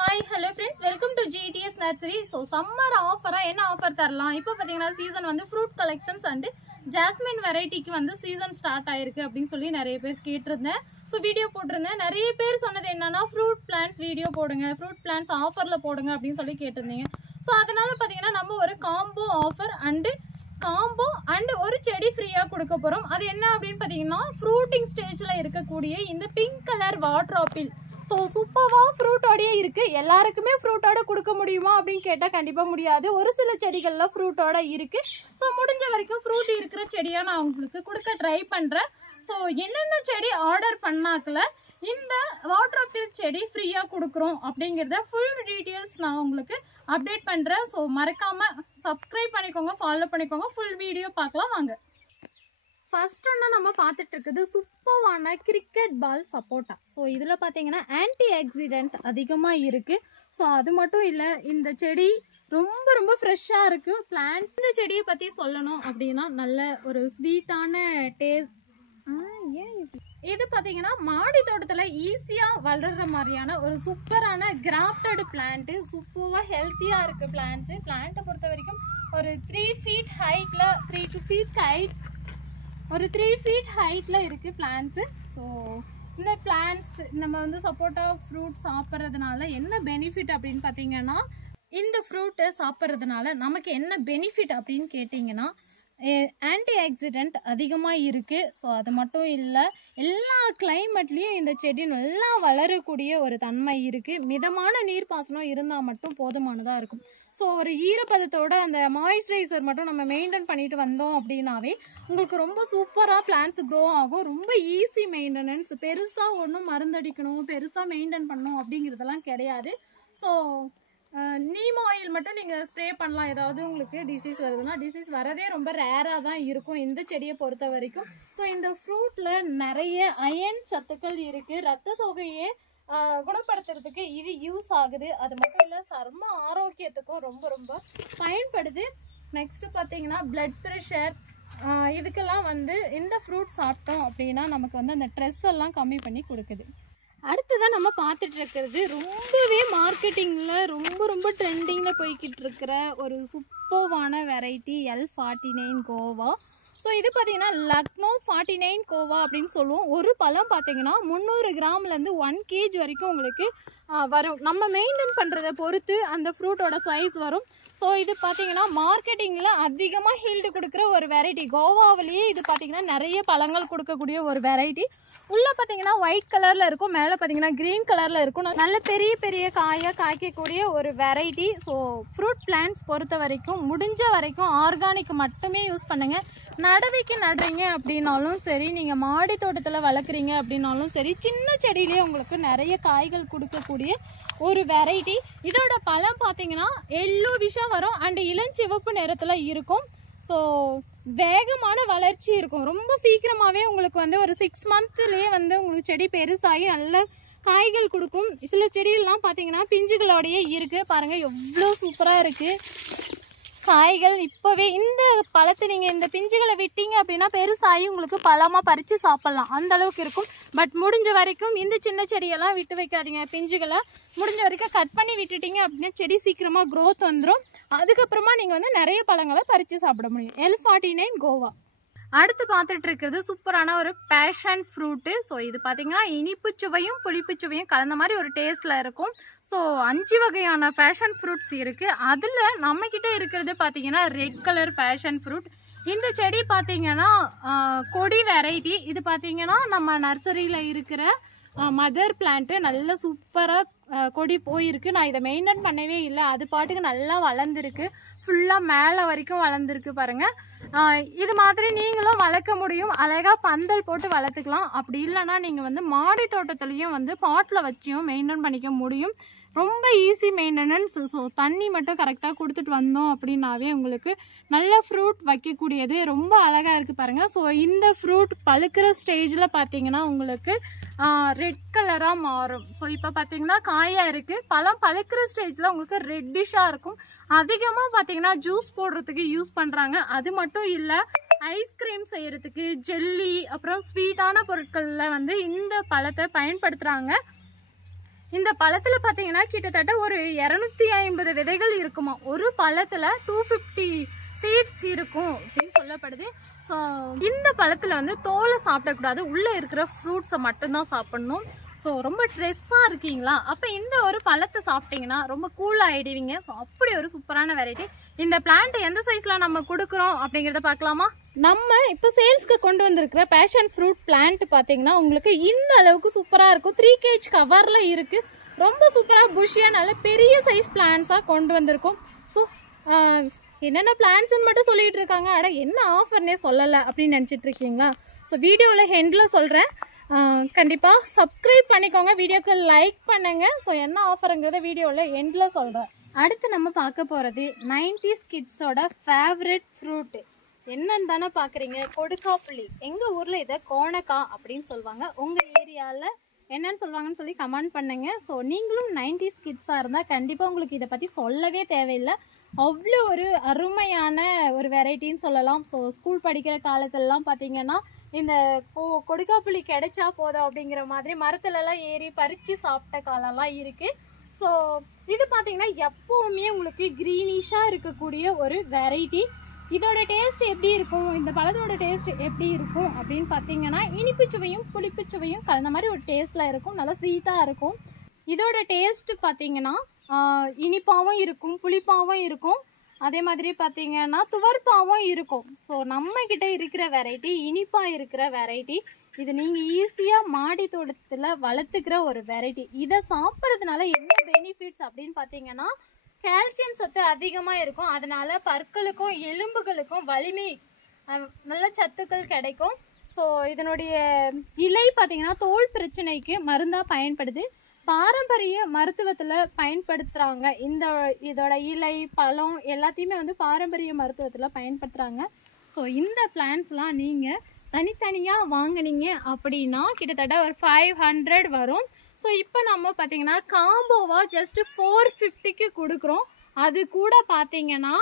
Hi, hello friends. Welcome to GTS Nursery. So summer offer என்ன offer தரலாம்? இப்போ பாத்தீங்கன்னா சீசன் வந்து ஃப்ரூட் கலெக்ஷன்ஸ் அண்ட் ஜாஸ்மின் வெரைட்டிக்கு வந்து சீசன் ஸ்டார்ட் ஆயிருக்கு அப்படின்னு சொல்லி நிறைய பேர் கேட்டிருந்தேன். ஸோ வீடியோ போட்டிருந்தேன். நிறைய பேர் சொன்னது என்னன்னா ஃப்ரூட் பிளான்ஸ் வீடியோ போடுங்க, ஃப்ரூட் பிளான்ஸ் ஆஃபர்ல போடுங்க அப்படின்னு சொல்லி கேட்டிருந்தீங்க. ஸோ அதனால பாத்தீங்கன்னா நம்ம ஒரு காம்போ ஆஃபர் அண்ட் ஒரு செடி ஃப்ரீயா கொடுக்க போறோம். அது என்ன அப்படின்னு பாத்தீங்கன்னா ஃப்ரூட்டிங் ஸ்டேஜ்ல இருக்கக்கூடிய இந்த pink colour water apple. So சூப்பராக ஃப்ரூட்டோடையே இருக்குது. எல்லாருக்குமே ஃப்ரூட்டோட கொடுக்க முடியுமா அப்படின்னு கேட்டால் கண்டிப்பாக முடியாது. ஒரு சில செடிகளில் ஃப்ரூட்டோட இருக்குது. ஸோ முடிஞ்ச வரைக்கும் ஃப்ரூட் இருக்கிற செடியாக நான் உங்களுக்கு கொடுக்க ட்ரை பண்ணுறேன். ஸோ என்னென்ன செடி ஆர்டர் பண்ணாக்கல இந்த வாட்டர் ஆப்பிள் செடி ஃப்ரீயாக கொடுக்குறோம் அப்படிங்கிறத ஃபுல் டீட்டெயில்ஸ் நான் உங்களுக்கு அப்டேட் பண்ணுறேன். ஸோ மறக்காமல் சப்ஸ்கிரைப் பண்ணிக்கோங்க, ஃபாலோ பண்ணிக்கோங்க. ஃபுல் வீடியோ பார்க்கலாம் வாங்க. ஃபர்ஸ்ட் ஒன்று நம்ம பார்த்துட்டு இருக்குது சூப்பரான கிரிக்கெட் பால் சப்போட்டா. ஸோ இதில் பார்த்தீங்கன்னா ஆன்டி ஆக்சிடென்ட் அதிகமாக இருக்குது. ஸோ அது மட்டும் இல்லை, இந்த செடி ரொம்ப ரொம்ப ஃப்ரெஷ்ஷாக இருக்குது. பிளான்ட் இந்த செடியை பற்றி சொல்லணும் அப்படின்னா நல்ல ஒரு ஸ்வீட்டான டேஸ்ட். இது பார்த்தீங்கன்னா மாடி தோட்டத்தில் ஈஸியாக வளர்கிற மாதிரியான ஒரு சூப்பரான கிராஃப்டட் பிளான்ட்டு. சூப்பராக ஹெல்த்தியாக இருக்குது பிளான்ட்ஸு. பிளான்ட்டை பொறுத்த வரைக்கும் ஒரு 3 feet ஹைட்டில் 3 to 4 feet ஹைட் ஒரு 3 feet ஹைட்டில் இருக்குது பிளான்ட்ஸு. ஸோ இந்த பிளான்ட்ஸ் நம்ம வந்து சப்போட்டா ஃப்ரூட் சாப்பிட்றதுனால என்ன பெனிஃபிட் அப்படின்னு பார்த்தீங்கன்னா, இந்த ஃப்ரூட்டை சாப்பிட்றதுனால நமக்கு என்ன பெனிஃபிட் அப்படின்னு கேட்டிங்கன்னா ஆன்டி ஆக்சிடென்ட் அதிகமாக இருக்குது. ஸோ அது மட்டும் இல்லை, எல்லா கிளைமேட்லேயும் இந்த செடி நல்லா வளரக்கூடிய ஒரு தன்மை இருக்குது. மிதமான நீர்ப்பாசனம் இருந்தால் மட்டும் போதுமானதாக இருக்கும். ஸோ ஒரு ஈரப்பதத்தோட அந்த மாய்ஸ்சரைசர் மட்டும் நம்ம மெயின்டைன் பண்ணிட்டு வந்தோம் அப்படின்னாவே உங்களுக்கு ரொம்ப சூப்பராக பிளான்ட்ஸ் க்ரோ ஆகும். ரொம்ப ஈஸி மெயின்டெனன்ஸ். பெருசாக ஒன்றும் மருந்தடிக்கணும், பெருசாக மெயின்டைன் பண்ணணும் அப்படிங்கிறதெல்லாம் கிடையாது. ஸோ நீம் ஆயில் மட்டும் நீங்கள் ஸ்ப்ரே பண்ணலாம். ஏதாவது உங்களுக்கு டிசீஸ் வருதுன்னா, டிசீஸ் வரதே ரொம்ப ரேராக தான் இருக்கும் இந்த செடியை பொறுத்த வரைக்கும். ஸோ இந்த ஃப்ரூட்டில் நிறைய அயன் சத்துக்கள் இருக்குது. ரத்த சோகையை குணப்படுத்துறதுக்கு இது யூஸ் ஆகுது. அது மட்டும் இல்லை, சர்ம ஆரோக்கியத்துக்கும் ரொம்ப ரொம்ப பயன்படுது. நெக்ஸ்ட்டு பார்த்தீங்கன்னா பிளட் ப்ரெஷர் இதுக்கெல்லாம் வந்து இந்த ஃப்ரூட் சாப்பிட்டோம் அப்படின்னா நமக்கு வந்து அந்த ஸ்ட்ரெஸ் எல்லாம் கம்மி பண்ணி கொடுக்குது. அடுத்ததான் நம்ம பார்த்துட்டு இருக்கிறது ரொம்பவே மார்க்கெட்டிங்கில் ரொம்ப ரொம்ப ட்ரெண்டிங்கில் போய்கிட்டு இருக்கிற ஒரு சூப்பர்வான வெரைட்டி L49 கோவா. ஸோ இது பார்த்தீங்கன்னா லக்னோ 49 கோவா அப்படின்னு சொல்லுவோம். ஒரு பழம் பார்த்தீங்கன்னா 300 கிராம்லேருந்து 1 kg வரைக்கும் உங்களுக்கு வரும். நம்ம மெயின்டைன் பண்ணுறதை பொறுத்து அந்த ஃப்ரூட்டோட சைஸ் வரும். ஸோ இது பார்த்தீங்கன்னா மார்க்கெட்டிங்கில் அதிகமாக ஹீல்டு கொடுக்குற ஒரு வெரைட்டி. கோவாவிலேயே இது பார்த்தீங்கன்னா நிறைய பழங்கள் கொடுக்கக்கூடிய ஒரு வெரைட்டி. உள்ளே பார்த்தீங்கன்னா ஒயிட் கலரில் இருக்கும், மேலே பார்த்தீங்கன்னா க்ரீன் கலரில் இருக்கும். நல்ல பெரிய பெரிய காயாக காய்க்கக்கூடிய ஒரு வெரைட்டி. ஸோ ஃப்ரூட் பிளான்ட்ஸ் பொறுத்த வரைக்கும் முடிஞ்ச வரைக்கும் ஆர்கானிக் மட்டுமே யூஸ் பண்ணுங்கள். நடவைக்கு நடுறீங்க அப்படின்னாலும் சரி, நீங்கள் மாடி தோட்டத்தில் வளர்க்குறீங்க அப்படின்னாலும் சரி, சின்ன செடியிலேயே உங்களுக்கு நிறைய காய்கள் கொடுக்கக்கூடிய ஒரு வெரைட்டி. இதோட பழம் பார்த்தீங்கன்னா எல்லோவிஷாக வரும் அண்ட் இளஞ்சிவப்பு நிறத்தில் இருக்கும். ஸோ வேகமான வளர்ச்சி இருக்கும். ரொம்ப சீக்கிரமாகவே உங்களுக்கு வந்து ஒரு 6 monthலேயே வந்து உங்களுக்கு செடி பெருசாகி நல்ல காய்கள் கொடுக்கும். சில செடிகள்லாம் பார்த்தீங்கன்னா பிஞ்சுகளோடையே இருக்குது. பாருங்கள் எவ்வளோ சூப்பராக இருக்குது காய்கள். இப்போவே இந்த பழத்தை நீங்கள் இந்த பிஞ்சுகளை விட்டீங்க அப்படின்னா பெருசாகி உங்களுக்கு பழமாக பறித்து சாப்பிட்லாம், அந்த அளவுக்கு இருக்கும். பட் முடிஞ்ச வரைக்கும் இந்த சின்ன செடியெல்லாம் விட்டு வைக்காதீங்க. பிஞ்சுகளை முடிஞ்ச வரைக்கும் கட் பண்ணி விட்டுட்டீங்க அப்படின்னா செடி சீக்கிரமாக க்ரோத் வந்துடும். அதுக்கப்புறமா நீங்கள் வந்து நிறைய பழங்களை பறித்து சாப்பிட முடியும். L49 கோவா. அடுத்து பார்த்துட்டு இருக்கிறது சூப்பரான ஒரு பேஷன் ஃப்ரூட்டு. ஸோ இது பார்த்தீங்கன்னா இனிப்பு சுவையும் புளிப்பு சுவையும் கலந்த மாதிரி ஒரு டேஸ்ட்டில் இருக்கும். ஸோ 5 வகையான பேஷன் ஃப்ரூட்ஸ் இருக்குது. அதில் நம்மக்கிட்ட இருக்கிறது பார்த்தீங்கன்னா ரெட் கலர் பேஷன் ஃப்ரூட். இந்த செடி பார்த்தீங்கன்னா கொடி வெரைட்டி. இது பார்த்தீங்கன்னா நம்ம நர்சரியில் இருக்கிற மதர் பிளான்ட்டு நல்ல சூப்பராக கொடி போயிருக்கு. நான் இதை மெயின்டைன் பண்ணவே இல்லை, அது பாட்டுக்கு நல்லா வளர்ந்துருக்கு. ஃபுல்லாக மேலே வரைக்கும் வளர்ந்துருக்கு பாருங்கள். இது மாதிரி நீங்களும் வளர்க்க முடியும். அழகாக பந்தல் போட்டு வளர்த்துக்கலாம். அப்படி இல்லைன்னா நீங்கள் வந்து மாடி தோட்டத்துலேயும் வந்து பாட்டில் வச்சியும் மெயின்டைன் பண்ணிக்க முடியும். ரொம்ப ஈஸி மெயின்டெனன்ஸ். ஸோ தண்ணி மட்டும் கரெக்டாக கொடுத்துட்டு வந்தோம் அப்படின்னாவே உங்களுக்கு நல்ல ஃப்ரூட் வைக்கக்கூடியது. ரொம்ப அழகாக இருக்குது பாருங்கள். ஸோ இந்த ஃப்ரூட் பழுக்கிற ஸ்டேஜில் பார்த்தீங்கன்னா உங்களுக்கு ரெட் கலராக மாறும். ஸோ இப்போ பார்த்தீங்கன்னா காயாக இருக்குது. பழம் பழுக்கிற ஸ்டேஜில் உங்களுக்கு ரெட்டிஷாக இருக்கும். அதிகமாக பார்த்தீங்கன்னா ஜூஸ் போடுறதுக்கு யூஸ் பண்ணுறாங்க. அது மட்டும் இல்லை, ஐஸ்கிரீம் செய்கிறதுக்கு, ஜெல்லி, அப்புறம் ஸ்வீட்டான பொருட்களில் வந்து இந்த பழத்தை பயன்படுத்துகிறாங்க. இந்த பழத்துல பாத்தீங்கன்னா கிட்டத்தட்ட ஒரு 250 விதைகள் இருக்குமா. ஒரு பழத்துல 250 சீட்ஸ் இருக்கும் அப்படின்னு சொல்லப்படுது. ஸோ இந்த பழத்துல வந்து தோலை சாப்பிடக்கூடாது, உள்ள இருக்கிற ஃப்ரூட்ஸை மட்டும்தான் சாப்பிடணும். ஸோ ரொம்ப ஸ்ட்ரெஸ்ஸாக இருக்கீங்களா, அப்போ இந்த ஒரு பழத்தை சாப்பிட்டீங்கன்னா ரொம்ப கூல் ஆகிடுவீங்க. ஸோ அப்படி ஒரு சூப்பரான வெரைட்டி. இந்த பிளான்ட் எந்த சைஸில் நம்ம கொடுக்குறோம் அப்படிங்கிறத பார்க்கலாமா? நம்ம இப்போ சேல்ஸ்க்கு கொண்டு வந்திருக்கிற பேஷன் ஃப்ரூட் பிளான்ட் பார்த்தீங்கன்னா உங்களுக்கு இந்த அளவுக்கு சூப்பராக இருக்கும். 3 kg கவரில் இருக்குது. ரொம்ப சூப்பராக புஷியாக நல்ல பெரிய சைஸ் பிளான்ஸாக கொண்டு வந்திருக்கோம். ஸோ என்னென்ன பிளான்ஸ்ன்னு மட்டும் சொல்லிகிட்டு இருக்காங்க, அட என்ன ஆஃபர்னே சொல்லலை அப்படின்னு நினச்சிட்டு இருக்கீங்களா? ஸோ வீடியோவில் ஹெண்டில் சொல்கிறேன், கண்டிப்பாக சப்ஸ்கிரைப் பண்ணிக்கோங்க, வீடியோக்கு லைக் பண்ணுங்கள். ஸோ என்ன ஆஃபருங்கிறத வீடியோவில் எண்டில் சொல்கிறேன். அடுத்து நம்ம பார்க்க போகிறது 90s கிட்ஸோட ஃபேவரட் ஃப்ரூட்டு என்னன்னு தானே பார்க்குறீங்க, கொடுக்காப்புளி. எங்கள் ஊரில் இதை கோணக்கா அப்படின்னு சொல்லுவாங்க, உங்கள் ஏரியாவில் என்னன்னு சொல்லுவாங்கன்னு சொல்லி கமெண்ட் பண்ணுங்க. ஸோ நீங்களும் 90s கிட்ஸாக இருந்தால் கண்டிப்பாக உங்களுக்கு இதை பற்றி சொல்லவே தேவையில்லை. அவ்வளோ ஒரு அருமையான ஒரு வெரைட்டின்னு சொல்லலாம். ஸோ ஸ்கூல் படிக்கிற காலத்திலலாம் பார்த்தீங்கன்னா இந்த கொடுக்காப்புளி கிடைச்சா போதும் அப்படிங்கிற மாதிரி மரத்துலலாம் ஏறி பறித்து சாப்பிட்ட காலம்லாம் இருக்குது. ஸோ இது பார்த்தீங்கன்னா எப்போவுமே உங்களுக்கு க்ரீனிஷாக இருக்கக்கூடிய ஒரு வெரைட்டி. இதோட டேஸ்ட் எப்படி இருக்கும், இந்த பழத்தோட டேஸ்ட் எப்படி இருக்கும் அப்படின்னு பார்த்தீங்கன்னா இனிப்பு சுவையும் புளிப்பு சுவையும் கலந்த மாதிரி ஒரு டேஸ்ட்டில் இருக்கும். நல்லா ஸ்வீட்டாக இருக்கும். இதோட டேஸ்ட் பார்த்தீங்கன்னா இனிப்பாகவும் இருக்கும், புளிப்பாகவும் இருக்கும், அதே மாதிரி பார்த்தீங்கன்னா துவர்ப்பாகவும் இருக்கும். ஸோ நம்மக்கிட்ட இருக்கிற வெரைட்டி இனிப்பாக இருக்கிற வெரைட்டி. இது நீங்கள் ஈஸியாக மாடி தோட்டத்தில் வளர்த்துக்கிற ஒரு வெரைட்டி. இதை சாப்பிட்றதுனால என்ன பெனிஃபிட்ஸ் அப்படின்னு பார்த்தீங்கன்னா கால்சியம் சத்து அதிகமாக இருக்கும். அதனால பற்களுக்கும் எலும்புகளுக்கும் வலிமை நல்ல சத்துக்கள் கிடைக்கும். ஸோ இதனுடைய இலை பார்த்தீங்கன்னா தோல் பிரச்சனைக்கு மருந்தாக பயன்படுது. பாரம்பரிய மருத்துவத்தில் பயன்படுத்துகிறாங்க. இதோட இலை பழம் எல்லாத்தையுமே வந்து பாரம்பரிய மருத்துவத்தில் பயன்படுத்துகிறாங்க. ஸோ இந்த பிளான்ஸ்லாம் நீங்கள் தனித்தனியாக வாங்கினீங்க அப்படின்னா கிட்டத்தட்ட ஒரு 500 வரும். ஸோ இப்போ நம்ம பார்த்தீங்கன்னா காம்போவாக ஜஸ்ட் 450க்கு கொடுக்குறோம். அது கூட பார்த்தீங்கன்னா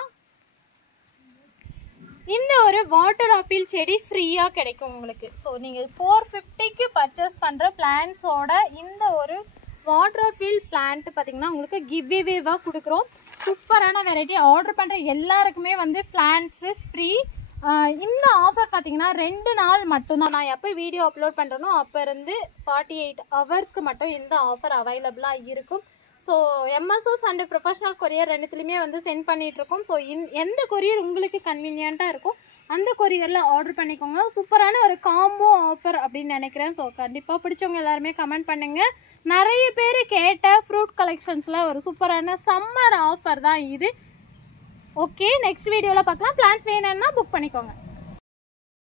இந்த ஒரு வாட்டர் ஆப்பிள் செடி ஃப்ரீயாக கிடைக்கும் உங்களுக்கு. ஸோ நீங்கள் 450க்கு பர்ச்சேஸ் பண்ணுற பிளான்ஸோட இந்த ஒரு வாட்டர் ஆப்பிள் பிளான்ட் பார்த்தீங்கன்னா உங்களுக்கு கிவ்வேவாக கொடுக்குறோம். சூப்பரான வெரைட்டி. ஆர்டர் பண்ணுற எல்லாருக்குமே வந்து பிளான்ஸு ஃப்ரீ. இந்த ஆஃபர் பார்த்தீங்கன்னா 2 நாள் மட்டும்தான். நான் எப்போ வீடியோ அப்லோட் பண்ணுறேனோ அப்போ இருந்து 48 ஹவர்ஸ்க்கு மட்டும் இந்த ஆஃபர் அவைலபிளாக இருக்கும். So MSS and professional courier ரெண்டுத்துலேயுமே வந்து சென்ட் பண்ணிகிட்ருக்கோம். ஸோ எந்த கொரியர் உங்களுக்கு கன்வீனியண்ட்டாக இருக்கும் அந்த கொரியரில் ஆர்டர் பண்ணிக்கோங்க. சூப்பரான ஒரு காம்போ ஆஃபர் அப்படின்னு நினைக்கிறேன். ஸோ கண்டிப்பாக பிடிச்சவங்க எல்லாருமே கமெண்ட் பண்ணுங்கள். நிறைய பேர் கேட்ட ஃப்ரூட் கலெக்ஷன்ஸில் ஒரு சூப்பரான சம்மர் ஆஃபர் தான் இது. ஓகே, நெக்ஸ்ட் வீடியோவில் பார்க்கலாம். பிளான்ஸ் வேணும்னா புக் பண்ணிக்கோங்க.